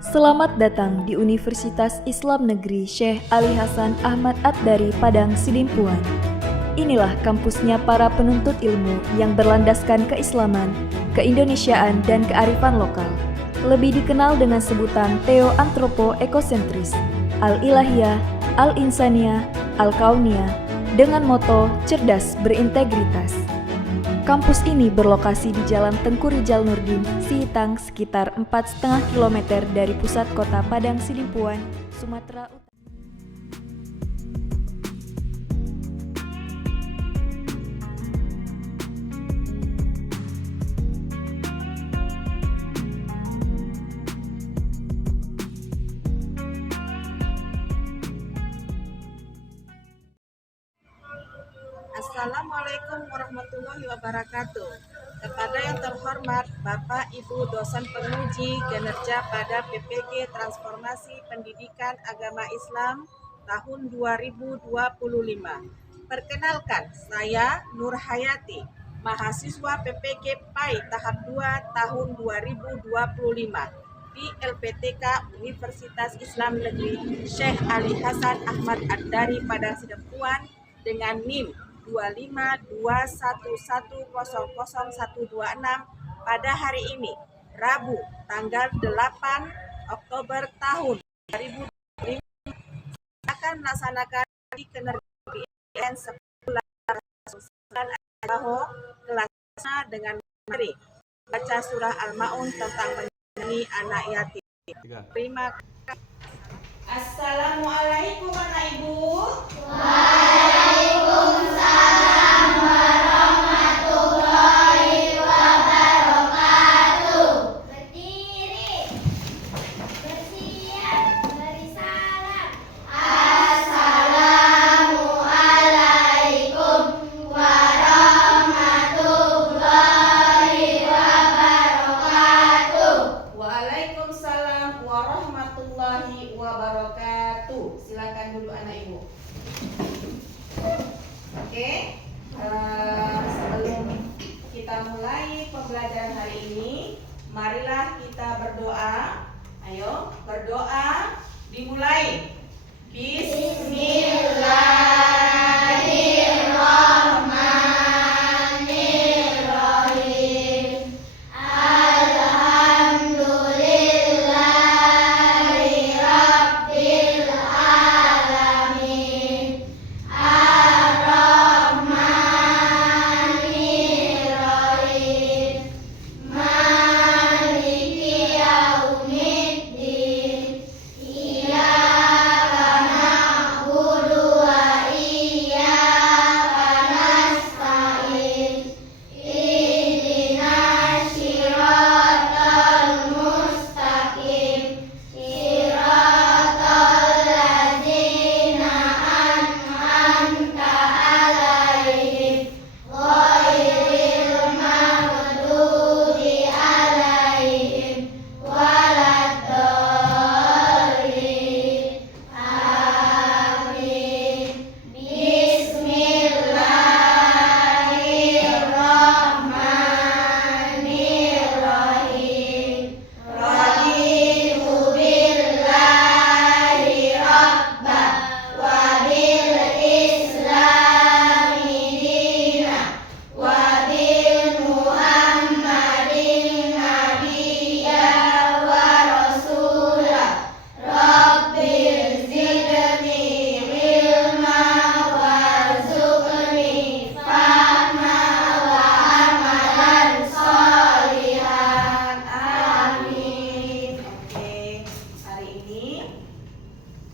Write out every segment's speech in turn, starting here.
Selamat datang di Universitas Islam Negeri Syekh Ali Hasan Ahmad At-Dari Padang Sidimpuan. Inilah kampusnya para penuntut ilmu yang berlandaskan keislaman, keindonesiaan, dan kearifan lokal. Lebih dikenal dengan sebutan Theo-Antropo-Ekosentris, Al-Ilahiyah, Al-Insaniyah, Al-Kauniyah, dengan moto cerdas berintegritas. Kampus ini berlokasi di Jalan Tengku Rijal Nurdin, Sihitang, sekitar 4,5 km dari pusat kota Padang Sidimpuan, Sumatera Utara. Assalamualaikum warahmatullahi wabarakatuh. Kepada yang terhormat Bapak Ibu dosen penguji kinerja pada PPG Transformasi Pendidikan Agama Islam tahun 2025. Perkenalkan, saya Nur Hayati, mahasiswa PPG PAI tahap 2 tahun 2025 di LPTK Universitas Islam Negeri Syekh Ali Hasan Ahmad At-Dari Padang Sidimpuan dengan NIM 25211000126 pada hari ini, Rabu, tanggal 8 Oktober tahun 2025 akan melaksanakan kinerja 10 kelasnya dengan materi baca surah Al-Maun tentang menyayangi anak yatim. Terima kasih. Assalamualaikum anak ibu. Waalaikumsalam warahmatullahi wabarakatuh. Berdiri, bersiap, beri salam. Assalamualaikum warahmatullahi wabarakatuh. Waalaikumsalam warahmatullahi wabarakatuh. Silakan duduk anak ibu. Oke, sebelum kita mulai pembelajaran hari ini, marilah kita berdoa. Ayo, berdoa dimulai. Bismillahirrahmanirrahim. Alhamdulillahi rabbil alamin. Ar-Rahmanir-Rahim. Maliki yaumiddin. Iyyaka na'budu wa iyyaka nasta'in. Ihdinas siratal mustaqim. Siratal ladzina an'amta 'alaihim ghairil maghdubi 'alaihim waladdallin. Amin. Bismillahirrahmanirrahim. Raditu billahi rabba wa bil islami dina wa bil muhammadin nabiyya wa rasula. Rabbi zidni ilma warzuqni fahma wa amalan sholihan. Amin. Oke, hari ini,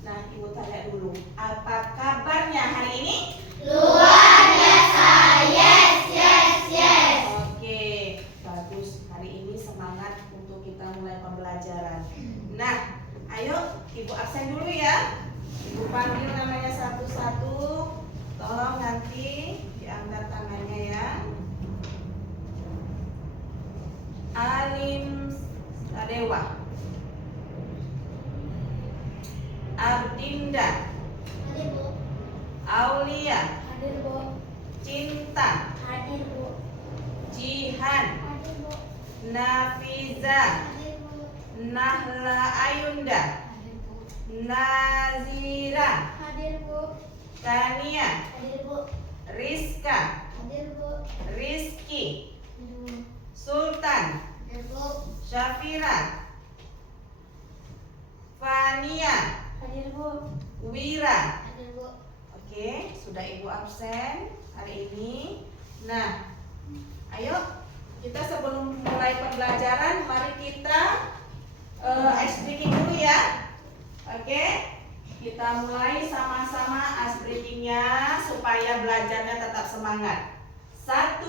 nah ibu tanya dulu, apa kabarnya hari ini? Luar biasa. Yes, yes, yes. Oke, bagus. Hari ini semangat untuk kita mulai pembelajaran. Nah, ayo ibu absen dulu ya. Ibu panggil namanya satu-satu. Tolong nanti diangkat tangannya ya. Alim Sadewa, Abdinda, Hadir, Bu. Aulia, Hadir, Bu. Cinta, Hadir, Bu. Jihan, Hadir, Bu. Nafiza, Hadir, Bu. Nahla Ayunda, Hadir, Bu. Nazira, Hadir, Bu. Tania, Hadir, Bu. Rizka, Hadir, Bu. Rizky, Hadir, Bu. Sultan, Hadir, Bu. Syafira, Fania, Hadir, Bu. Wira. Hadir, Bu. Oke, sudah Ibu absen hari ini. Nah, ayo kita sebelum mulai pembelajaran, mari kita ice breaking dulu ya. Oke, kita mulai sama-sama ice breakingnya supaya belajarnya tetap semangat. 1,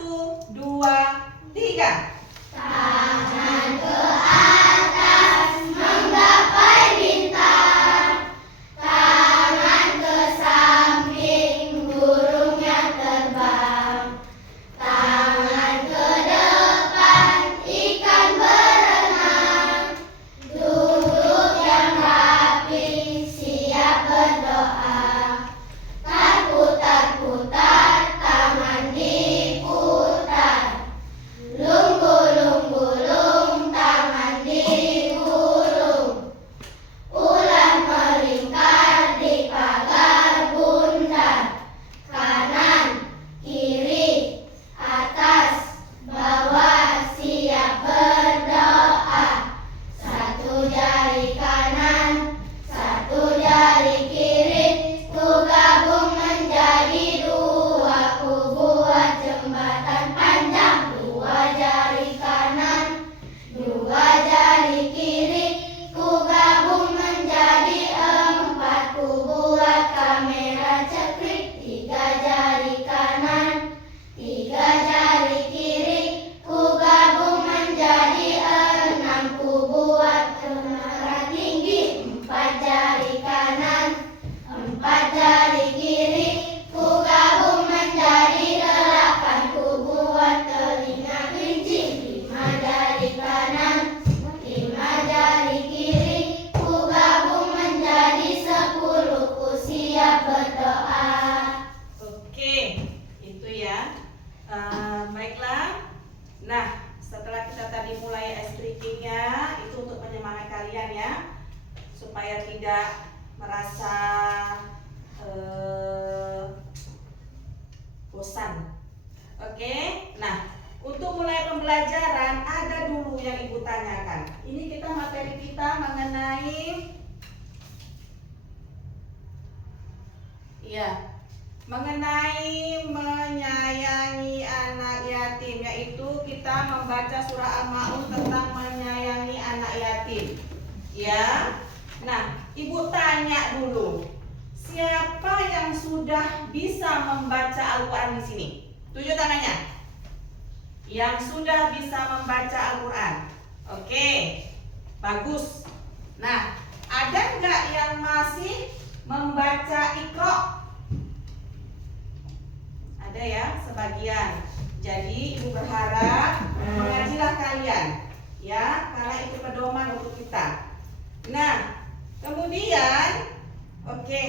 2, 3. Tangan ke atas menggapai bintang, tangan ke samping burungnya terbang, tangan ke depan ikan berenang, duduk yang rapi siap berdoa, putar-putar tangan diputar. Gulung-gulung tangan digulung, ular melingkar di pagar bundar, kanan, kiri, atas, bawah siap berdoa. Satu jari kanan, satu jari kiri, ku gabung menjadi dua, ku buat jembatan panjang. Dua jari kanan, dua jari kiri, ku gabung menjadi empat, ku buat kamera cekrik. Tiga jari kanan, tiga jari kiri, ku gabung menjadi enam, ku buat menara tinggi. Empat jari kanan, empat jari kiri, ku gabung menjadi delapan, ku buat telinga kelinci. Lima jari kanan, lima jari kiri, ku gabung menjadi 10, ku siap berdoa. Oke, itu ya. Baiklah. Nah, setelah kita tadi mulai ice breakingnya, itu untuk penyemangat kalian ya, supaya tidak merasa bosan. Oke, nah untuk mulai pembelajaran ada dulu yang Ibu tanyakan. Ini kita materi kita mengenai mengenai menyayangi anak yatim, yaitu kita membaca surah Al-Ma'un tentang menyayangi anak yatim. Ya. Nah, Ibu tanya dulu, siapa yang sudah bisa membaca Al-Quran di sini? Tunjuk tangannya. Yang sudah bisa membaca Al-Quran. Oke, bagus. Nah, ada nggak yang masih membaca Iqra? Ada ya, sebagian. Jadi Ibu berharap mengajilah kalian, ya, karena itu pedoman untuk kita. Nah, kemudian, oke,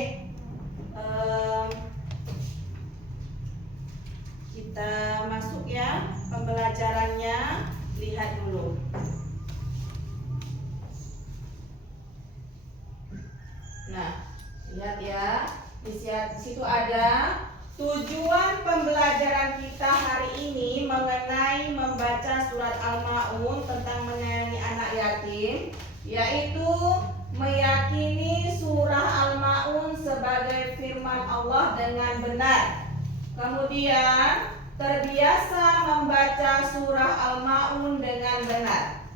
kita masuk ya pembelajarannya. Lihat dulu. Nah, lihat ya. Di situ ada tujuan pembelajaran kita hari ini mengenai membaca surat Al-Ma'un tentang menyayangi anak yatim, yaitu meyakini surah Al-Ma'un sebagai firman Allah dengan benar. Kemudian terbiasa membaca surah Al-Ma'un dengan benar.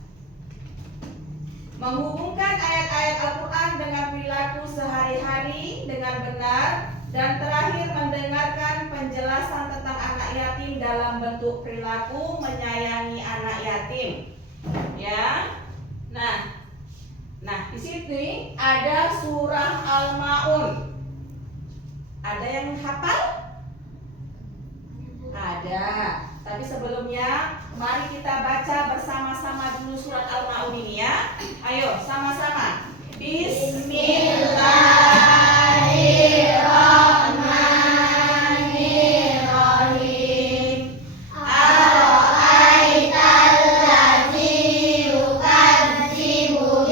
Menghubungkan ayat-ayat Al-Quran dengan perilaku sehari-hari dengan benar. Dan terakhir mendengarkan penjelasan tentang anak yatim dalam bentuk perilaku menyayangi anak yatim. Ya. Nah, di sini ada surah Al-Ma'un. Ada yang hafal? Ada. Tapi sebelumnya mari kita baca bersama-sama dulu surat Al-Ma'un ini ya. Ayo sama-sama. Bismillahirrahmanirrahim. Ara'aital ladzi yukadzibu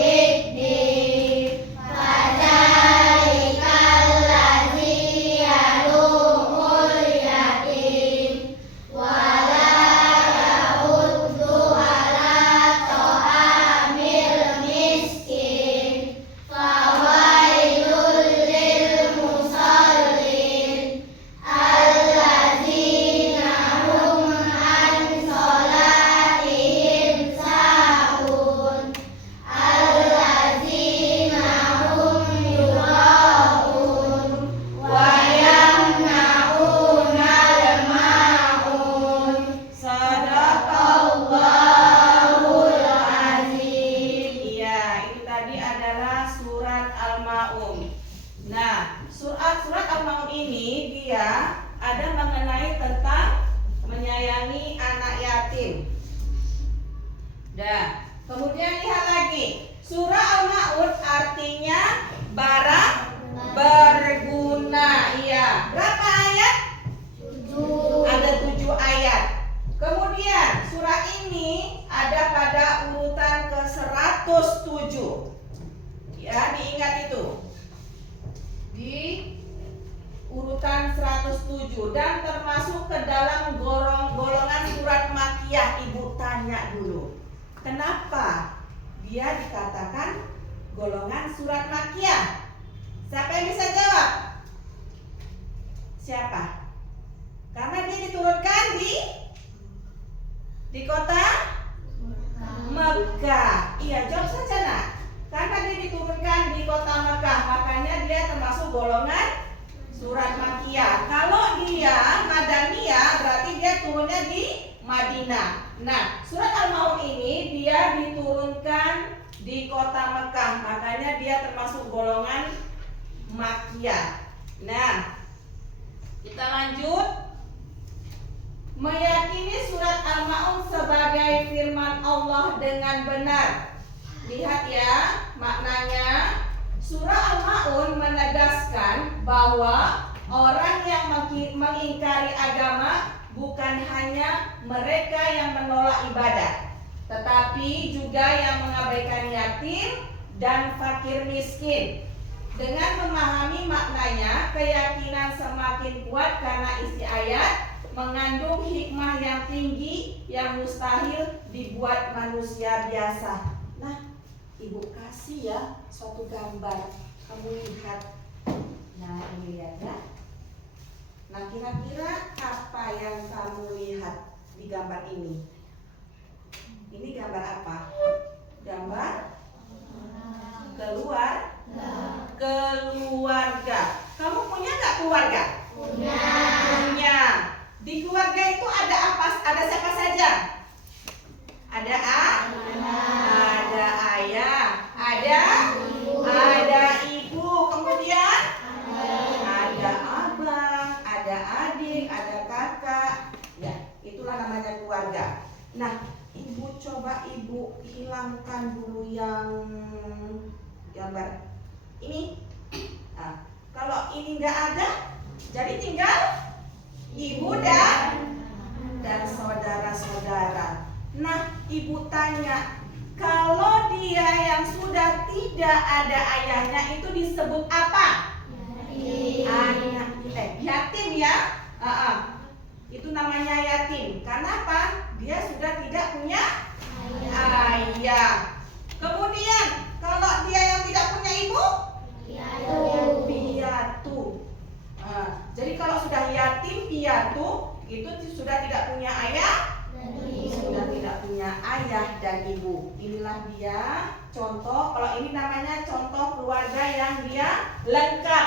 Al-Maun. Nah, surat Al-Maun ini dia ada mengenai tentang menyayangi anak yatim. Nah, kemudian lihat lagi. Surah Al-Maun artinya barang berguna. Iya. Berapa ayat? 7. Ada 7 ayat. Kemudian surah ini ada pada urutan ke-107. Ya, diingat itu. Di urutan 107 dan termasuk ke dalam golongan surat Makkiyah. Ibu tanya dulu, kenapa dia dikatakan golongan surat Makkiyah? Siapa yang bisa jawab? Siapa? Karena dia diturunkan di kota Mekah. Iya, jawab saja nak. Karena dia diturunkan di kota Mekah, makanya dia termasuk golongan surat Makkiyah. Kalau dia Madaniyah, berarti dia turunnya di Madinah. Nah, surat Al-Maun ini dia diturunkan di kota Mekah, makanya dia termasuk golongan Makkiyah. Nah, kita lanjut. Meyakini surat Al-Maun sebagai firman Allah dengan benar. Lihat ya maknanya. Surah Al-Maun menegaskan bahwa orang yang mengingkari agama bukan hanya mereka yang menolak ibadah, tetapi juga yang mengabaikan yatim dan fakir miskin. Dengan memahami maknanya, keyakinan semakin kuat karena isi ayat mengandung hikmah yang tinggi yang mustahil dibuat manusia biasa. Nah, ibu kasih ya suatu gambar, kamu lihat. Nah, ini lihat ya. Nah, kira-kira apa yang kamu lihat di gambar ini? Ini gambar apa? Gambar keluarga. Kamu punya nggak keluarga? Punya. Di keluarga itu ada apa? Ada siapa saja? Ada ada ayah, ada ibu, kemudian ada abang, ada adik, ada kakak. Ya, itulah namanya keluarga. Nah, ibu coba ibu hilangkan dulu yang gambar ini. Nah, kalau ini nggak ada, jadi tinggal ibu dan saudara-saudara. Nah, ibu tanya, kalau dia yang sudah tidak ada ayahnya itu disebut apa? Yatim ya. Itu namanya yatim. Karena apa? Dia sudah tidak punya ayah. Kemudian kalau dia yang tidak punya ibu, piatu. Jadi kalau sudah yatim piatu itu sudah tidak punya ayah, sudah tidak punya ayah dan ibu. Inilah dia contoh. Kalau ini namanya contoh keluarga yang dia lengkap,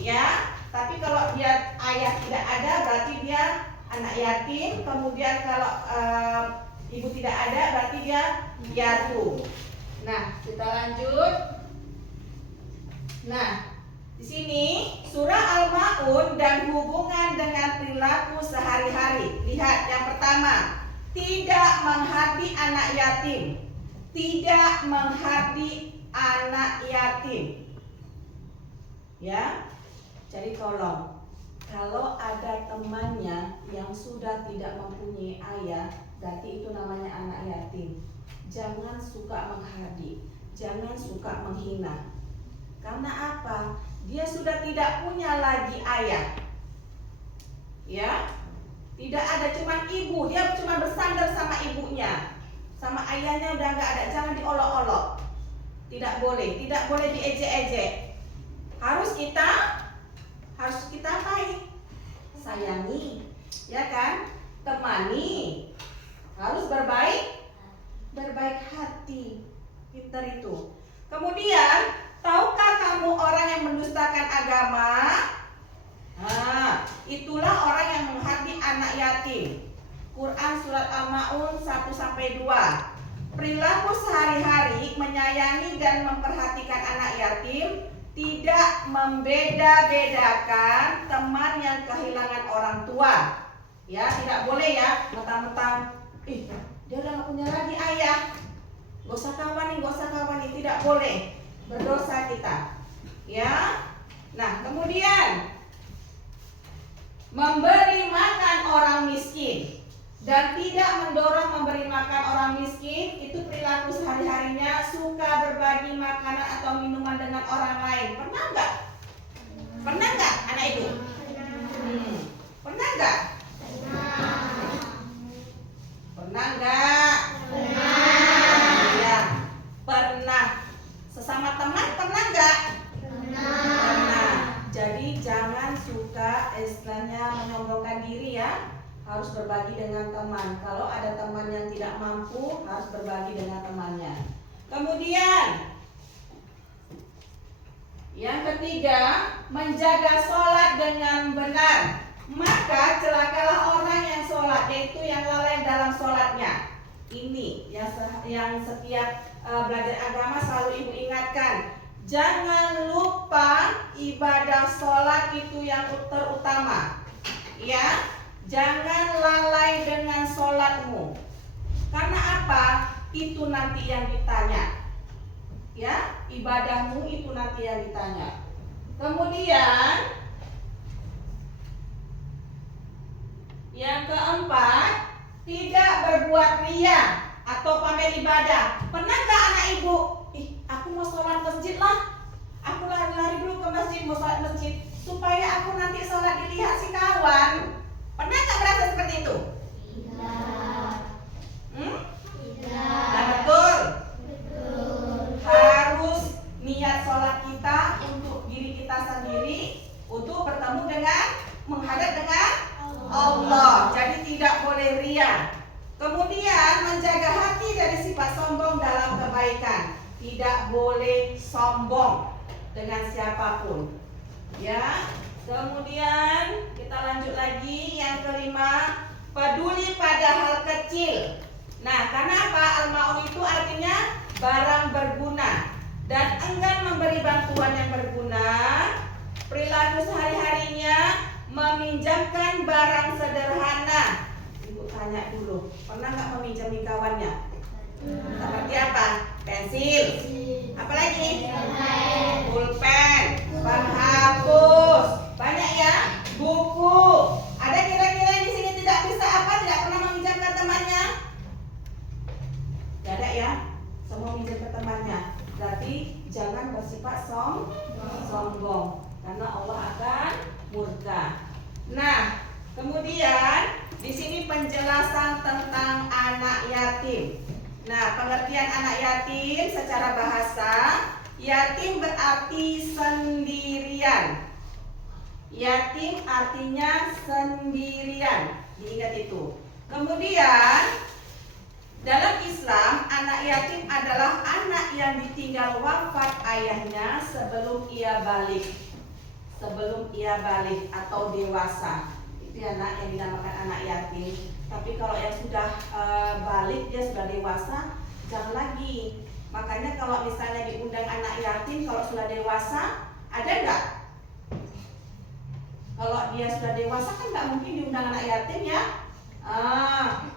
ya. Tapi kalau dia ayah tidak ada, berarti dia anak yatim. Kemudian kalau ibu tidak ada, berarti dia piatu. Nah, kita lanjut. Nah, di sini surah Al-Maun dan hubungan dengan perilaku sehari-hari. Lihat yang pertama, tidak menghardi anak yatim. Tidak menghardi anak yatim. Ya. Jadi tolong, kalau ada temannya yang sudah tidak mempunyai ayah, berarti itu namanya anak yatim. Jangan suka menghardi, jangan suka menghina. Karena apa? Dia sudah tidak punya lagi ayah. Ya, tidak ada, cuma ibu. Dia cuma bersandar sama ibunya, sama ayahnya udah nggak ada. Jangan diolok-olok. Tidak boleh diejek-ejek. Harus kita apain? Sayangi, ya kan? Temani. Harus berbaik hati. Pintar itu. Kemudian, tahukah kamu orang yang mendustakan agama? Nah, itulah orang yang menghardi anak yatim. Quran surat Al-Maun 1-2. Perilaku sehari-hari menyayangi dan memperhatikan anak yatim tidak membeda-bedakan teman yang kehilangan orang tua. Ya, tidak boleh ya mentang-mentang dia udah gak punya lagi ayah, gak usah kawan nih, tidak boleh, berdosa kita. Ya, nah kemudian memberi makan orang miskin dan tidak mendorong memberi makan orang miskin, itu perilaku sehari-harinya suka berbagi makanan atau minuman dengan orang lain. Pernah nggak? Pernah nggak anak ibu? Pernah nggak? Pernah nggak? Ya, pernah. Sesama teman pernah nggak? Pernah. Jadi jangan suka istilahnya menyombongkan diri ya. Harus berbagi dengan teman. Kalau ada teman yang tidak mampu, harus berbagi dengan temannya. Kemudian yang ketiga, menjaga sholat dengan benar. Maka celakalah orang yang sholat, yaitu yang lalai dalam sholatnya. Ini yang setiap belajar agama selalu ibu ingatkan. Jangan lupa ibadah sholat itu yang terutama. Ya, jangan lalai dengan sholatmu. Karena apa? Itu nanti yang ditanya. Ya, ibadahmu itu nanti yang ditanya. Kemudian yang keempat, tidak berbuat riya atau pamer ibadah. Pernah nggak anak ibu? Aku mau sholat masjid lah. Aku lari dulu ke masjid, mau sholat masjid supaya aku nanti sholat dilihat si kawan. Pernah nggak merasa seperti itu? Tidak. Nah, Tidak. betul. Harus niat sholat kita untuk diri kita sendiri, untuk bertemu dengan, menghadap dengan Allah. Jadi tidak boleh riya. Kemudian menjaga hati dari sifat sombong dalam kebaikan. Tidak boleh sombong dengan siapapun. Ya. Kemudian kita lanjut lagi yang kelima, peduli pada hal kecil. Nah, karena apa? Al-ma'un itu artinya barang berguna dan enggan memberi bantuan yang berguna. Perilaku sehari-harinya meminjamkan barang sederhana. Ibu tanya dulu, pernah nggak meminjami kawannya? Seperti apa? Pensil, apalagi? Pulpen, penghapus, banyak ya, buku. Ada kira-kira yang di sini tidak bisa apa? Tidak pernah meminjamkan temannya? Gak ada ya? Semua minjam ke temannya. Berarti jangan bersifat sombong, karena Allah akan murka. Nah, kemudian di sini penjelasan tentang anak yatim. Nah, pengertian anak yatim secara bahasa, yatim berarti sendirian. Yatim artinya sendirian. Diingat itu. Kemudian dalam Islam, anak yatim adalah anak yang ditinggal wafat ayahnya sebelum ia balik. Sebelum ia balik atau dewasa. Itu anak yang dinamakan anak yatim. Tapi kalau yang sudah balik, dia sudah dewasa, jangan lagi. Makanya kalau misalnya diundang anak yatim, kalau sudah dewasa, ada nggak? Kalau dia sudah dewasa kan nggak mungkin diundang anak yatim ya.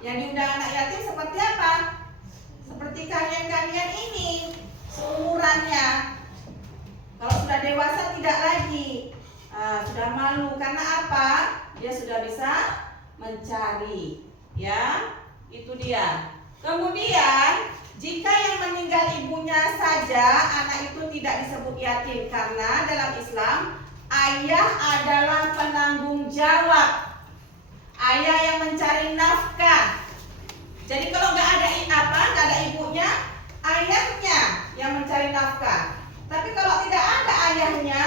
Yang diundang anak yatim seperti apa? Seperti kalian-kalian ini, seumurannya. Kalau sudah dewasa tidak lagi, sudah malu. Karena apa? Dia sudah bisa mencari, ya, itu dia. Kemudian jika yang meninggal ibunya saja, anak itu tidak disebut yatim, karena dalam Islam ayah adalah penanggung jawab, ayah yang mencari nafkah. Jadi kalau nggak ada ibunya, ayahnya yang mencari nafkah. Tapi kalau tidak ada ayahnya,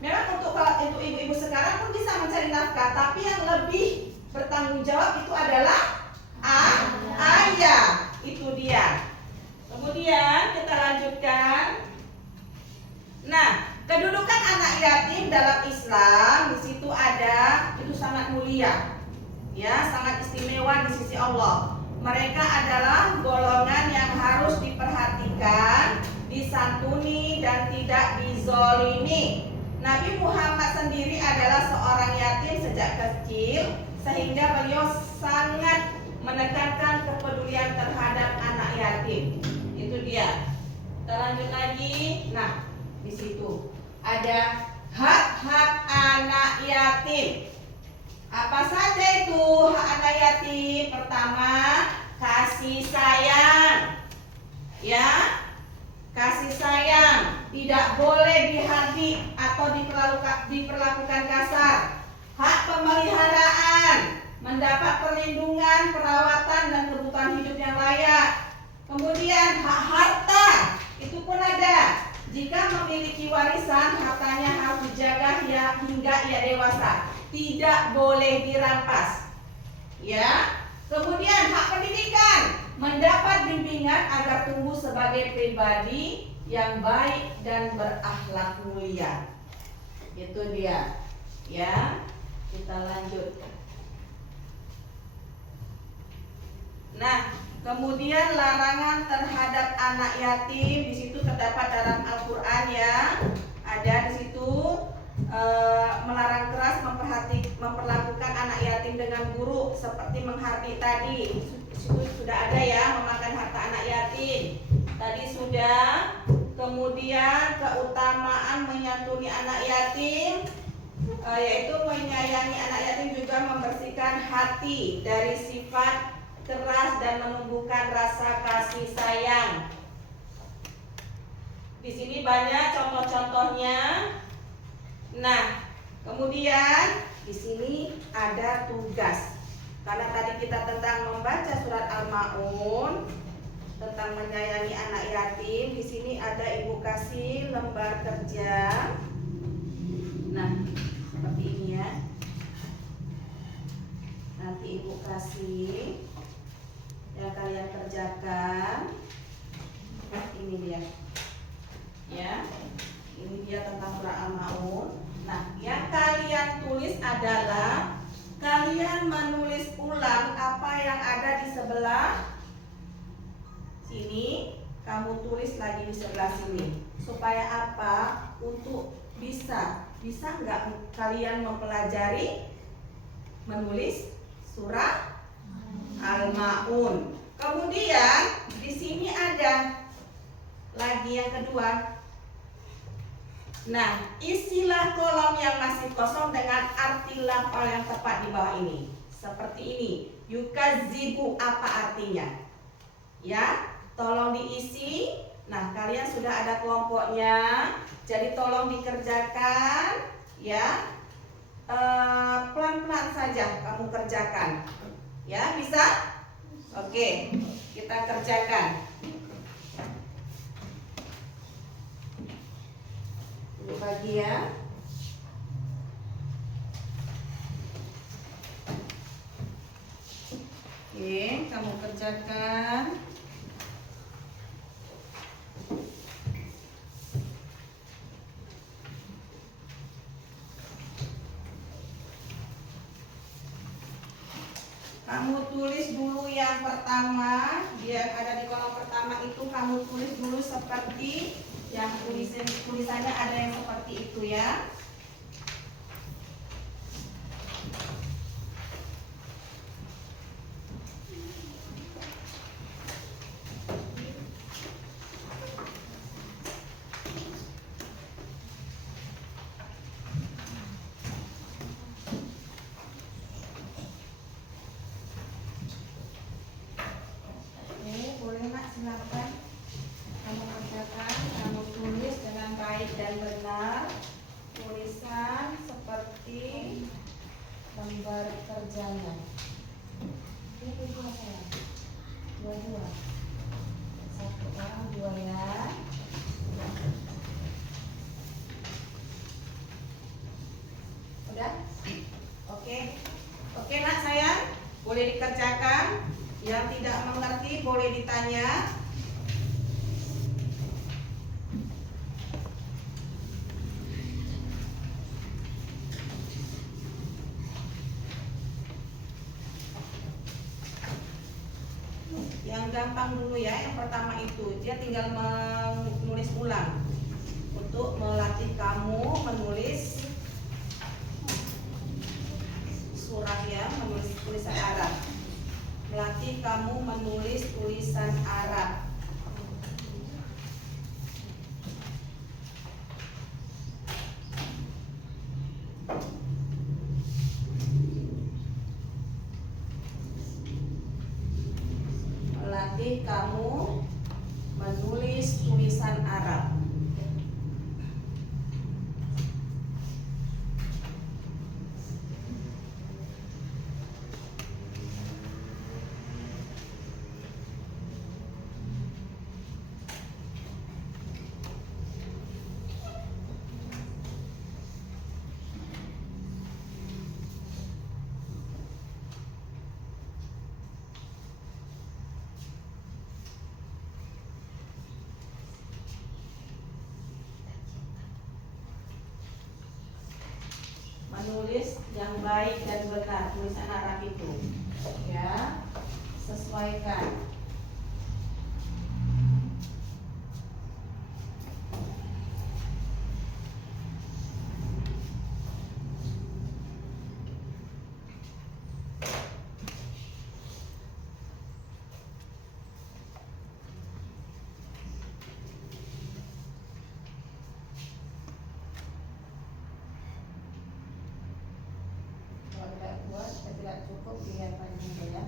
memang untuk ibu-ibu sekarang pun bisa mencari nafkah, tapi yang lebih bertanggung jawab itu adalah ayah. Itu dia. Kemudian kita lanjutkan. Nah, kedudukan anak yatim dalam Islam di situ ada, itu sangat mulia, ya, sangat istimewa di sisi Allah. Mereka adalah golongan yang harus diperhatikan, disantuni dan tidak dizolimi. Nabi Muhammad sendiri adalah seorang yatim sejak kecil, sehingga beliau sangat menekankan kepedulian terhadap anak yatim. Itu dia. Kita lanjut lagi. Nah, di situ ada hak-hak anak yatim. Apa saja itu hak anak yatim? Pertama, kasih sayang. Ya, kasih sayang, tidak boleh dihardik atau diperlakukan kasar. Hak pemeliharaan, mendapat perlindungan, perawatan, dan kebutuhan hidup yang layak. Kemudian hak harta, itu pun ada. Jika memiliki warisan, hartanya harus dijaga hingga ia dewasa, tidak boleh dirampas. Ya. Kemudian hak pendidikan, mendapat bimbingan agar tumbuh sebagai pribadi yang baik dan berakhlak mulia. Itu dia. Ya, kita lanjut. Nah, kemudian larangan terhadap anak yatim di situ terdapat dalam Al-Qur'an ya. Ada di situ melarang keras memperlakukan anak yatim dengan buruk seperti menghardik tadi. Itu sudah ada ya, memakan harta anak yatim. Tadi sudah. Kemudian keutamaan menyantuni anak yatim, yaitu menyayangi anak yatim juga membersihkan hati dari sifat keras dan menumbuhkan rasa kasih sayang. Di sini banyak contoh-contohnya. Nah, kemudian di sini ada tugas. Karena tadi kita tentang membaca surat Al-Maun tentang menyayangi anak yatim, di sini ada ibu kasih lembar kerja. Nah, seperti ini ya. Nanti ibu kasih yang kalian kerjakan. Ini dia. Ya. Ini dia tentang surah Al-Maun. Nah, yang kalian tulis adalah kalian menulis ulang apa yang ada di sebelah sini, kamu tulis lagi di sebelah sini. Supaya apa? Untuk bisa nggak kalian mempelajari menulis surah Al-Maun. Kemudian di sini ada lagi yang kedua. Nah, isilah kolom yang masih kosong dengan arti lafal yang tepat di bawah ini. Seperti ini. Yukazibu, apa artinya? Ya, tolong diisi. Nah, kalian sudah ada kelompoknya. Jadi tolong dikerjakan. Ya, pelan-pelan saja kamu kerjakan. Ya, bisa? Oke, kita kerjakan. Ini bagi ya. Oke, kamu kerjakan. Kamu tulis dulu yang pertama, yang ada di kolom pertama itu kamu tulis dulu seperti yang tulisannya ada yang seperti itu ya. Silakan kamu kerjakan, kamu tulis dengan baik dan benar tulisan seperti lembar kerjanya. Ini dua saya, dua, satu orang dua ya. Udah? Oke nak sayang, boleh dikerjakan. Yang tidak mengerti boleh ditanya. Yang gampang dulu ya, yang pertama itu dia tinggal menulis ulang. Untuk melatih kamu menulis surat ya, menulis tulisan Arab. Melatih kamu menulis tulisan Arab. Melatih kamu menulis tulisan Arab. Menulis yang baik dan benar tulisan Arab itu, ya, sesuaikan. Tidak cukup lihat lagi ya,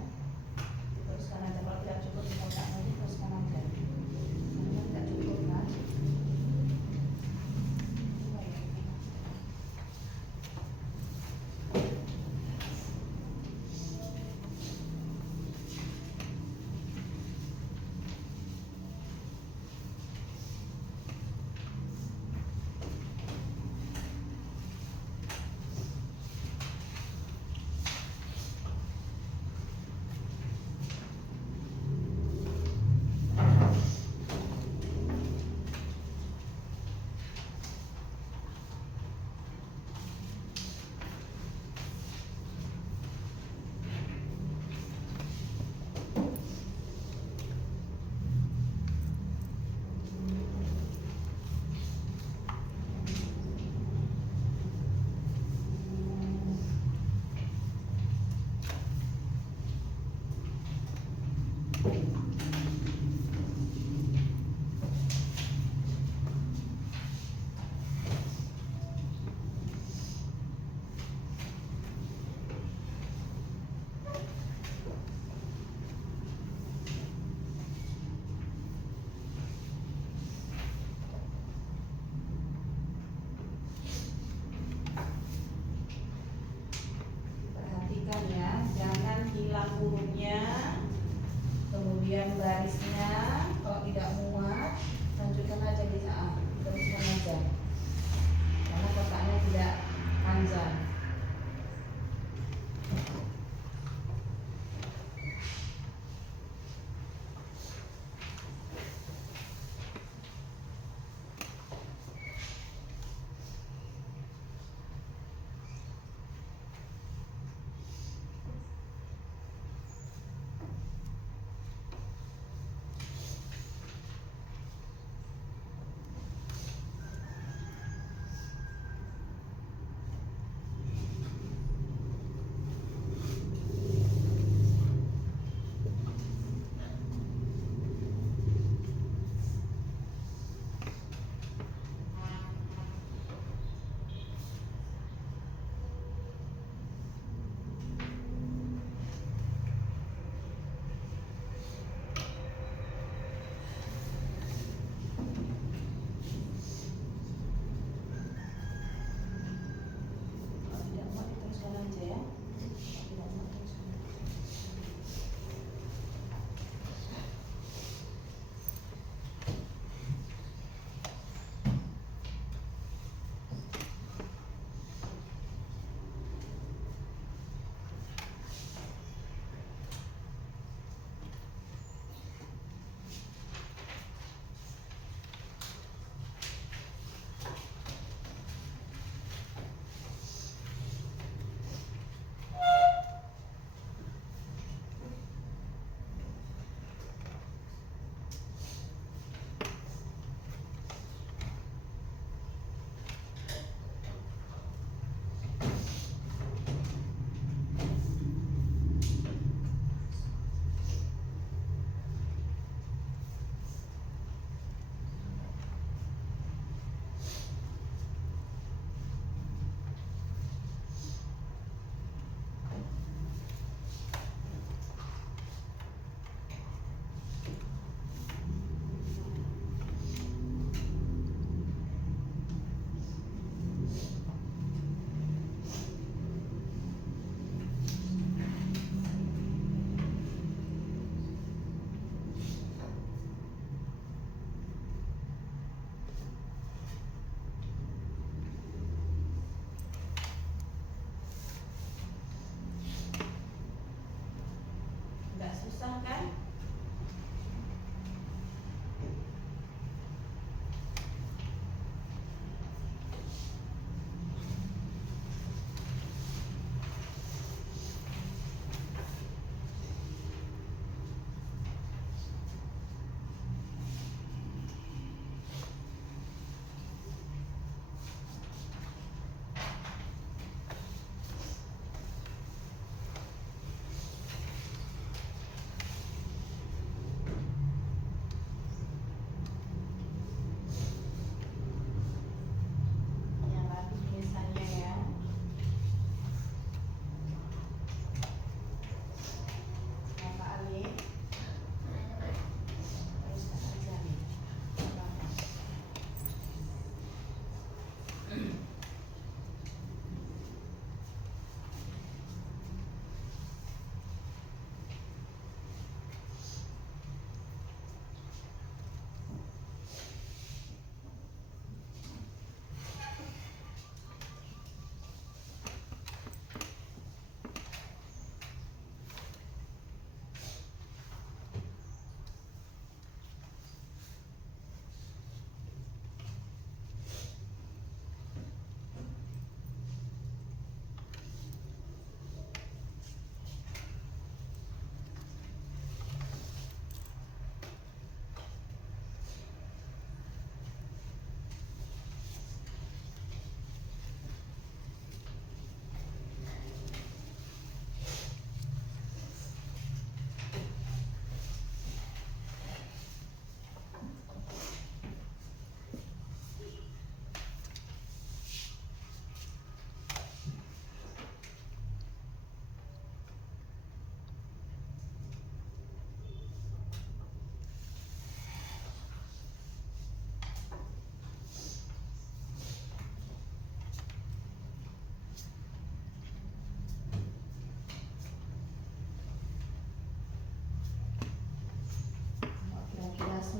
teruskan aja. Kalau tidak cukup di kotak lagi, teruskan aja. Kalau tidak cukup kan, perhatikan ya, jangan hilang hurufnya, kemudian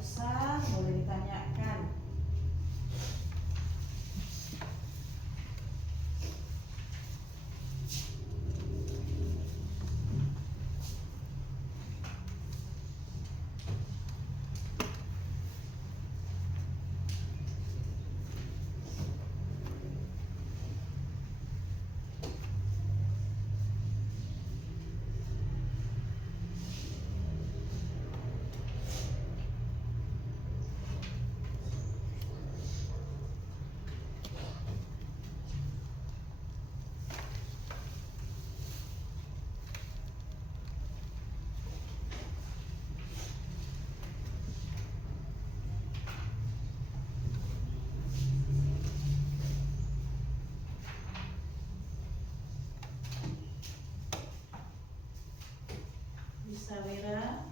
usah, boleh ditanyakan. Bisa Wira?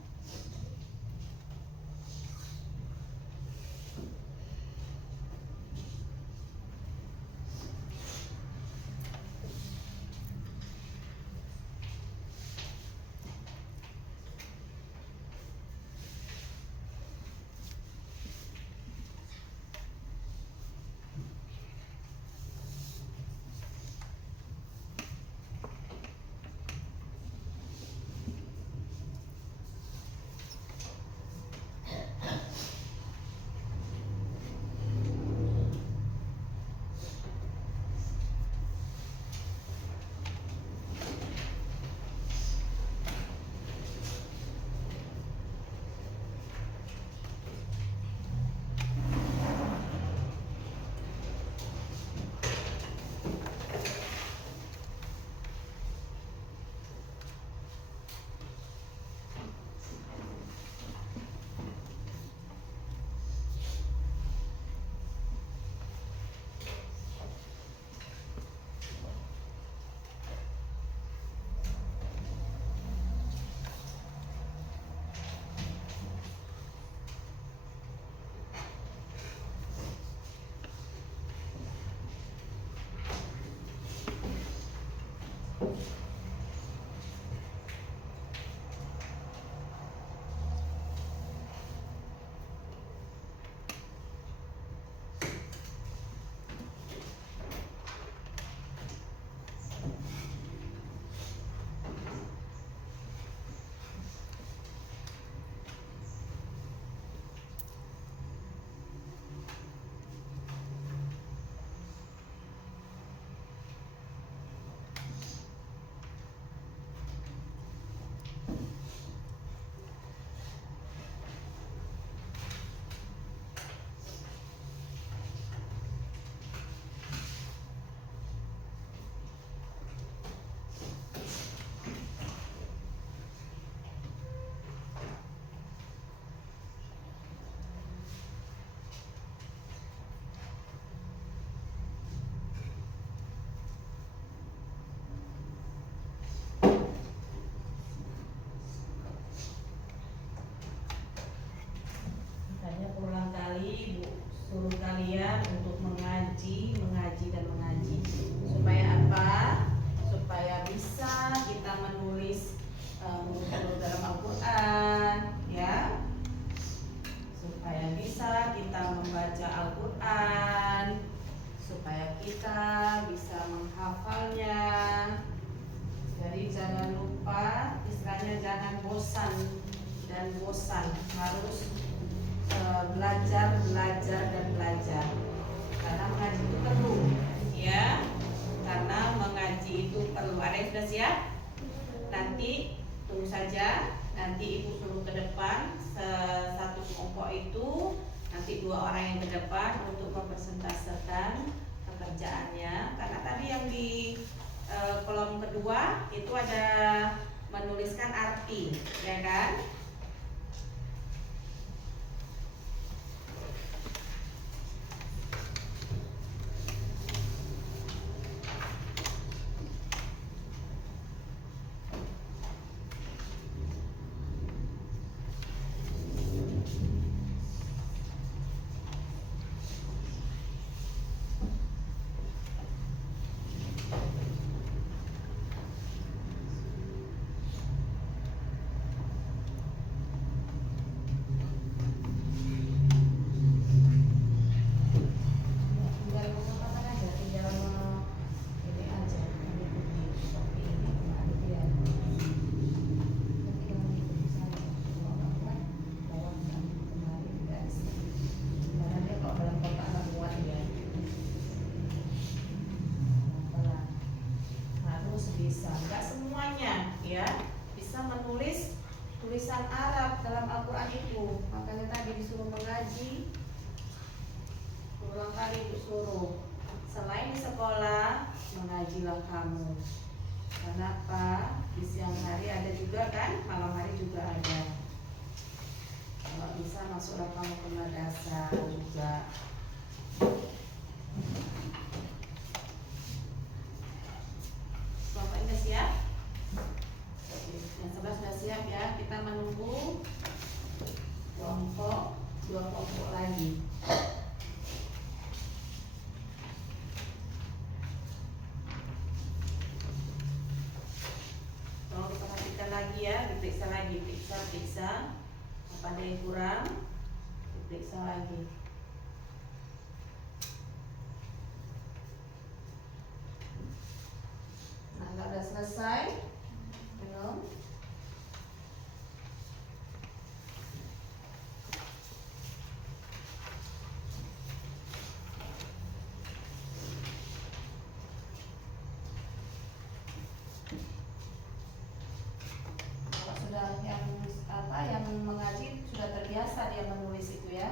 Makanya berulang kali Bu suruh kalian untuk mengaji dan mengaji. Supaya apa? Supaya bisa kita menulis huruf-huruf dalam Al-Quran, ya. Supaya bisa kita membaca Al-Quran, supaya kita bisa menghafalnya. Jadi jangan lupa, istilahnya jangan bosan dan bosan, harus belajar dan belajar. Karena mengaji itu perlu, ya. Karena mengaji itu perlu. Ada yang sudah siap? Nanti tunggu saja. Nanti ibu suruh ke depan satu kelompok itu. Nanti 2 orang yang ke depan untuk mempresentasikan pekerjaannya. Karena tadi yang di kolom kedua itu ada menuliskan arti, ya kan? ibu, makanya tadi disuruh mengaji. Berulang kali ibu suruh. Selain di sekolah, mengajilah kamu. Kenapa? Di siang hari ada juga kan, malam hari juga ada. Kalau bisa masuklah kamu ke madrasah juga. Bapak sudah siap? Yang sebelah sudah siap ya. Kita menunggu dua kelompok lagi. Tolong diperhatikan lagi ya, diperiksa lagi, periksa. Apa ada yang kurang? Diperiksa lagi. Nah, kalau udah selesai, belum? Kalau sudah yang mengaji sudah terbiasa dia menulis itu ya.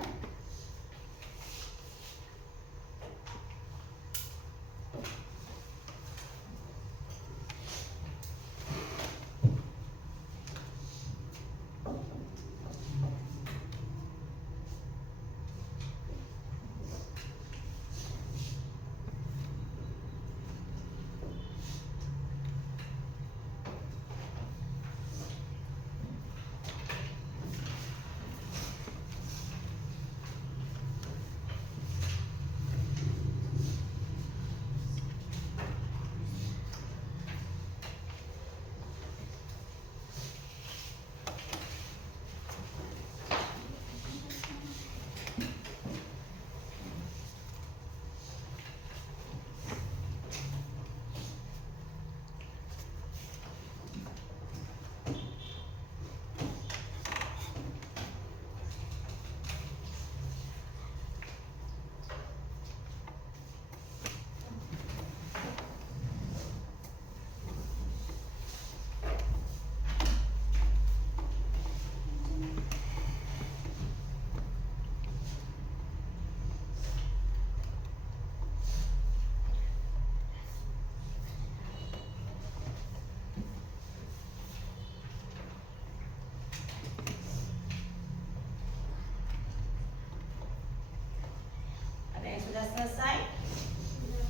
Ada yang sudah selesai?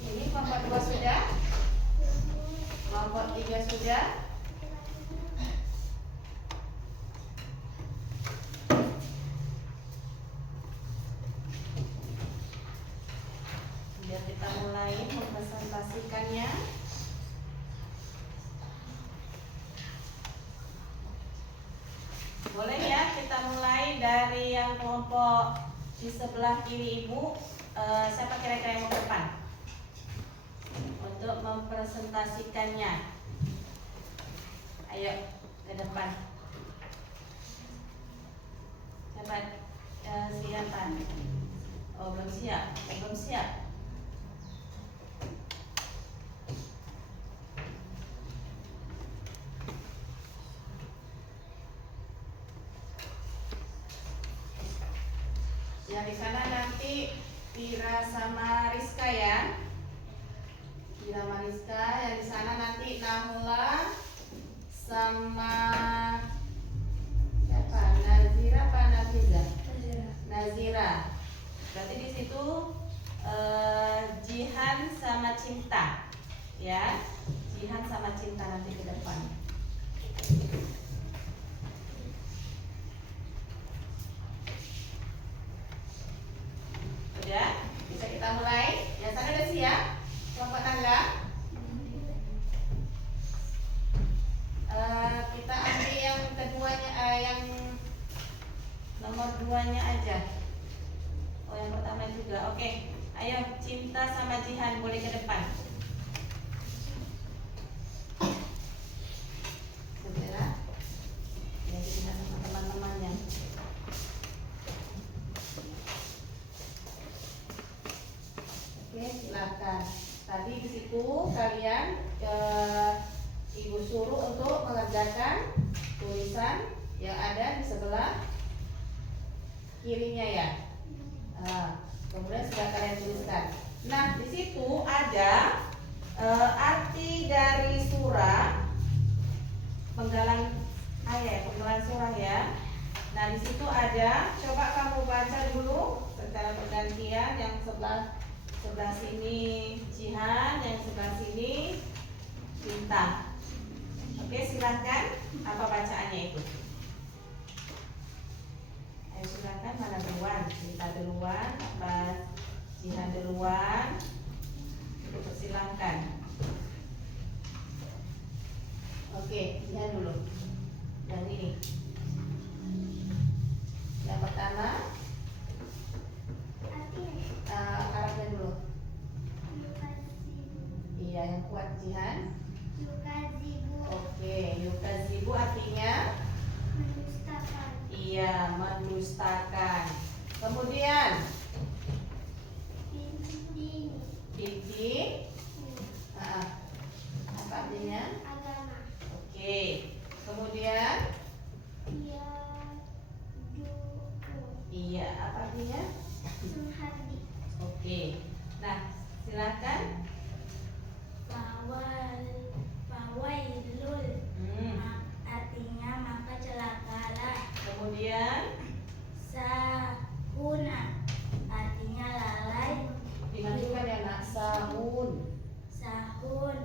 Ini kelompok 2 sudah? Kelompok 3 sudah? Biar kita mulai mempresentasikannya. Boleh ya, kita mulai dari yang kelompok di sebelah kiri ibu. Siapa kira-kira yang mau ke depan untuk mempresentasikannya? Ayo ke depan. Siapa siapa? Oh, belum siap. Belum siap. Ya, di sana nanti Tira sama Rizka ya. Tira sama Rizka, yang di sana nanti Nahula sama siapa? Nazira apa Nafiza? Nazira. Berarti di situ Jihan sama Cinta. Ya. Jihan sama Cinta nanti ke depan. Udah? Bisa kita mulai? Yang sana udah siap? Kelompok tangga? Kita ambil yang keduanya, yang nomor 2-nya aja. Oh, yang pertama juga. Oke. Ayo, Cinta sama Jihan boleh ke depan. Segera. Ya, kita sama teman-temannya. Oke, silakan. Tadi di situ kalian Ibu suruh untuk mengerjakan tulisan yang ada di sebelah kirinya ya. Kemudian sudah kalian tuliskan. Nah, di situ ada arti dari surah, penggalan ayat, penggalan surah ya. Nah, di situ ada, coba kamu baca dulu secara bergantian, yang sebelah sini Jihan, yang sebelah sini Cinta. Oke, silahkan, apa bacaannya itu? Ayo silahkan, mana duluan? Cinta duluan, apa Jihan duluan? Silahkan. Oke, Jihan dulu. Yang ini. Yang pertama, Arabnya dulu. Iya, yang kuat Jihan. Oke, yukazibu artinya mendustakan. iya, mendustakan. Kemudian binti apa artinya? Agama. Oke. Kemudian iya, apa artinya? Menghardik. Oke. Nah, silakan. Fawailul. Artinya maka celakalah. Kemudian Sahuna artinya lalai. dimajukan ya nak, sahun. Sahun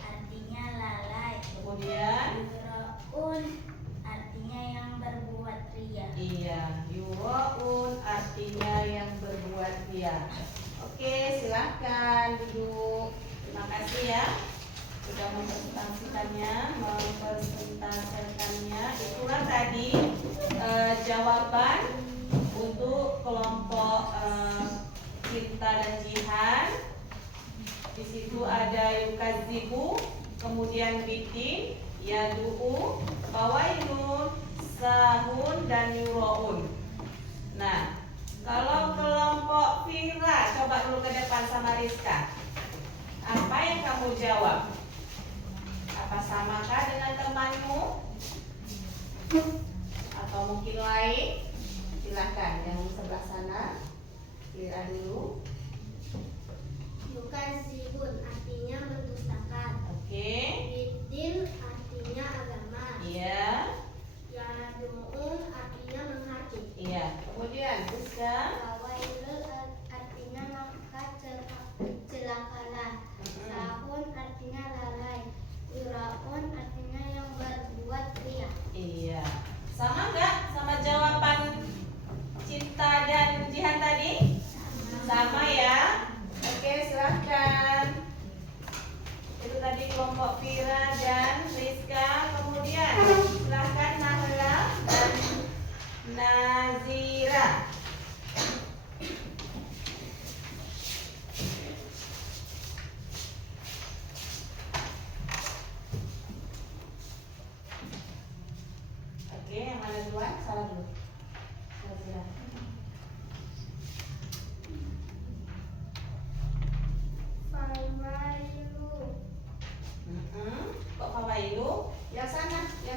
artinya lalai. Kemudian Yuraun artinya yang berbuat ria. iya, yuroun artinya yang berbuat ria. Oke, silahkan duduk. Terima kasih ya sudah mempresentasikannya. Itulah tadi jawaban untuk kelompok Cinta dan Jihan. Di situ ada yukazibu, kemudian bitin, yadu'u, fawailun, sahun, dan yuroun. Nah, kalau kelompok Fira, coba dulu ke depan sama Rizka. Apa yang kamu jawab? Apa samakah dengan temanmu? Atau mungkin lain? Silahkan yang sebelah sana. Fira dulu. Yukazibun artinya mendustakan. Oke. Bidin artinya agama. Iya. Yadu'un artinya menghardik. Iya. Kemudian Rizka. Fawailul artinya maka celakalah. Sahun artinya lalai. Yuraun artinya yang berbuat ria. Iya. Sama nggak sama jawaban Cinta dan Jihan tadi? Sama ya. Oke, silahkan. Itu tadi kelompok Fira dan Rizka. Kemudian silahkan Nahla dan Nazira. Oke, yang mana duluan? Salah dulu. Nazira. Fawailu. Kok fawailu? Yang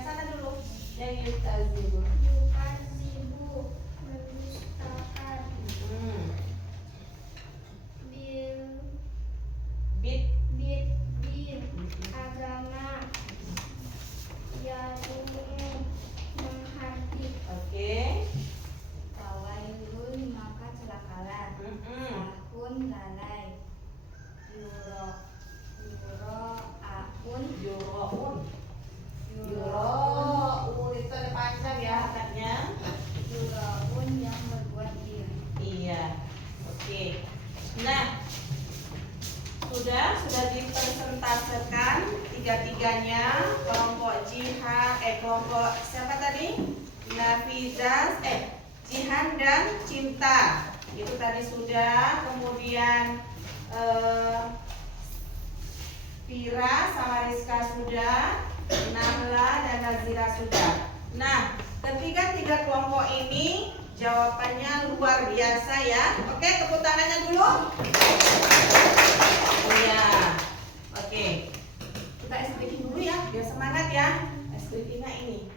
sana dulu. Yang yukazibu. Yukazibu mendustakan. Bit. Bidin agama. Yadu'u menghardik. Oke. Fawailun maka celakalah. Sahun lalai. Yuro'aun Yuroun. Yuro'un Yuroun itu ada panjang ya hakatnya. Yuro'un yang berbuat ria. Iya. Oke. Nah, sudah dipresentasikan tiga-tiganya, kelompok kelompok siapa tadi? Nafizah, Jihan dan Cinta. Itu tadi sudah. Kemudian Fira sama Rizka sudah, Nahla dan Nazira sudah. Nah, ketiga kelompok ini jawabannya luar biasa ya. Oke, tepuk tangannya dulu. Iya. Oke. Kita SPT dulu ya, biar semangat ya. SPT-nya ini.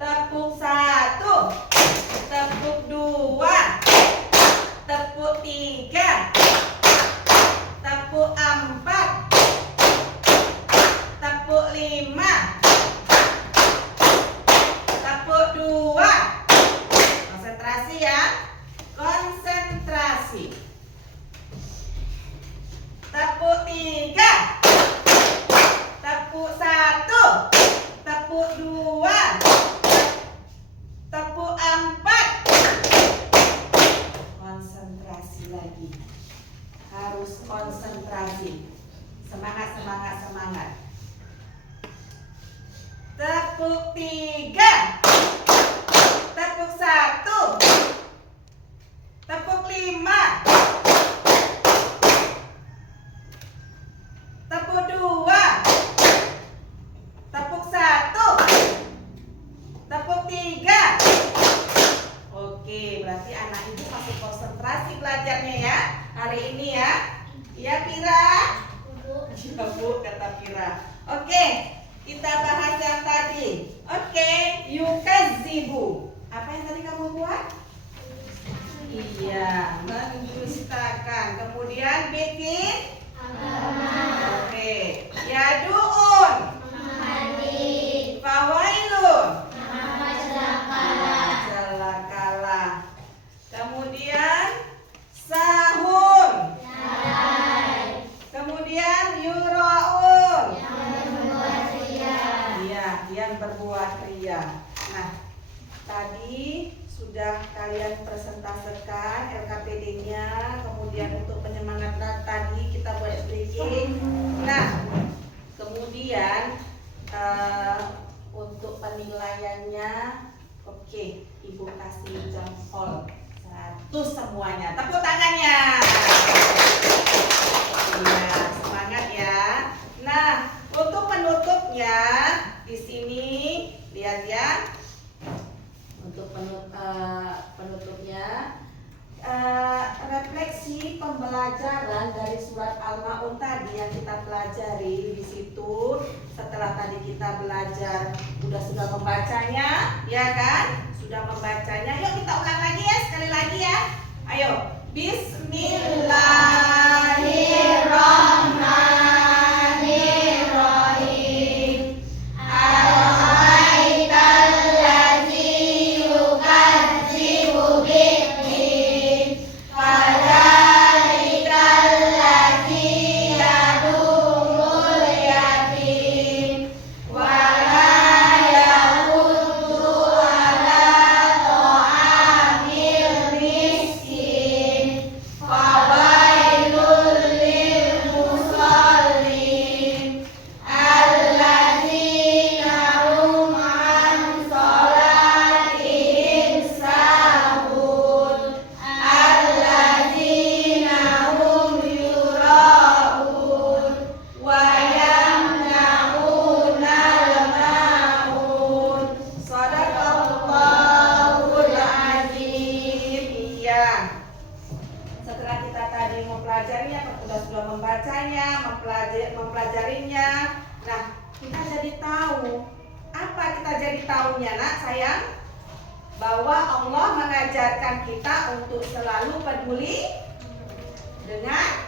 Tepuk 1, tepuk 2, 5. Tepuk 2. Konsentrasi ya. Konsentrasi. Tepuk 3. Tepuk 1. Tepuk 2. Tepuk 4. Konsentrasi lagi. Harus konsentrasi. Semangat, semangat, semangat. Tepuk 3. Tepuk 1. Tepuk 5. Tepuk 2. Tepuk 1. Tepuk 3. Oke, berarti anak ibu masih konsentrasi belajarnya ya hari ini ya. Iya Pira? Iya Bu, kata Pira. Oke, kita bahas yang tadi. Oke, yukadzibu. Apa yang tadi kamu buat? Iya, mendustakan. Kemudian bikin oke. Yadu'un. Fawailun. Celakalah. Kemudian sahun. Kemudian yura'un. Iya, yang berbuat ria. Nah, tadi sudah kalian presentasikan LKPD-nya, kemudian untuk penyemangat tadi kita buat speaking. Nah, kemudian untuk penilaiannya, oke, Ibu kasih jempol 100 semuanya. Tepuk tangannya. Iya, semangat ya. Nah, untuk penutupnya di sini lihat ya. Untuk penutupnya refleksi pembelajaran dari surat Al-Maun tadi yang kita pelajari di situ. Setelah tadi kita belajar sudah membacanya, ya kan? Sudah membacanya. Yuk kita ulang lagi ya, sekali lagi ya. Ayo. Bismillahirrahmanirrahim. Mempelajarinya. Nah, kita jadi tahu. Apa kita jadi tahunya, Nak, sayang? Bahwa Allah mengajarkan kita untuk selalu peduli dengan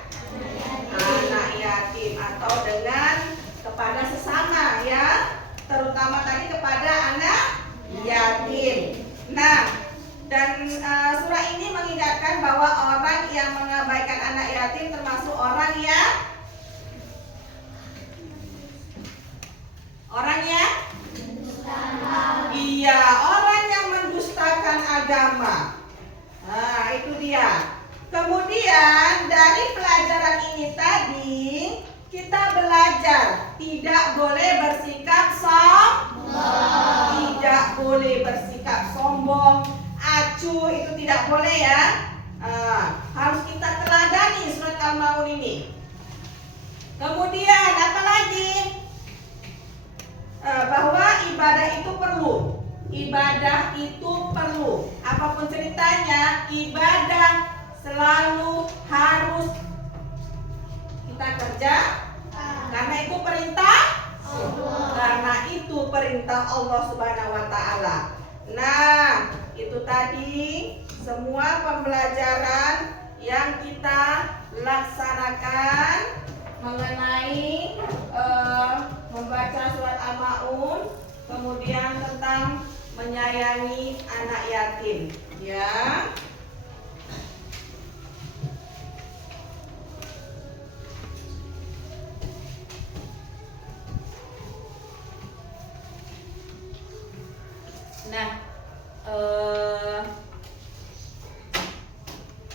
anak yatim atau dengan kepada sesama ya, terutama tadi kepada anak yatim. Nah, dan surah ini mengingatkan bahwa orang yang mengabaikan anak yatim termasuk orang yang iya, orang yang mendustakan agama. Nah, itu dia. Kemudian dari pelajaran ini tadi kita belajar tidak boleh bersikap sombong. Tidak boleh bersikap sombong, acuh, itu tidak boleh ya. Harus kita teladani surat Al-Maun ini. Kemudian apa lagi? Bahwa ibadah itu perlu. Ibadah itu perlu. Apapun ceritanya, ibadah selalu harus kita kerja karena itu perintah Allah. Karena itu perintah Allah Subhanahu wa taala. Nah, itu tadi semua pembelajaran yang kita laksanakan mengenai membaca surat kemudian tentang menyayangi anak yatim, ya. Nah,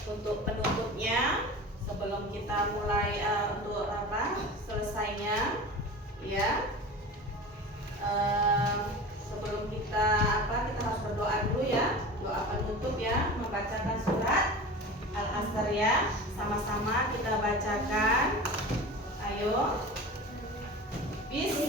untuk penutupnya sebelum kita mulai untuk selesainya, ya. Sebelum kita harus berdoa dulu ya, doa penutup ya, membacakan surat Al-Asr ya. Sama-sama kita bacakan. Ayo. Bismillah.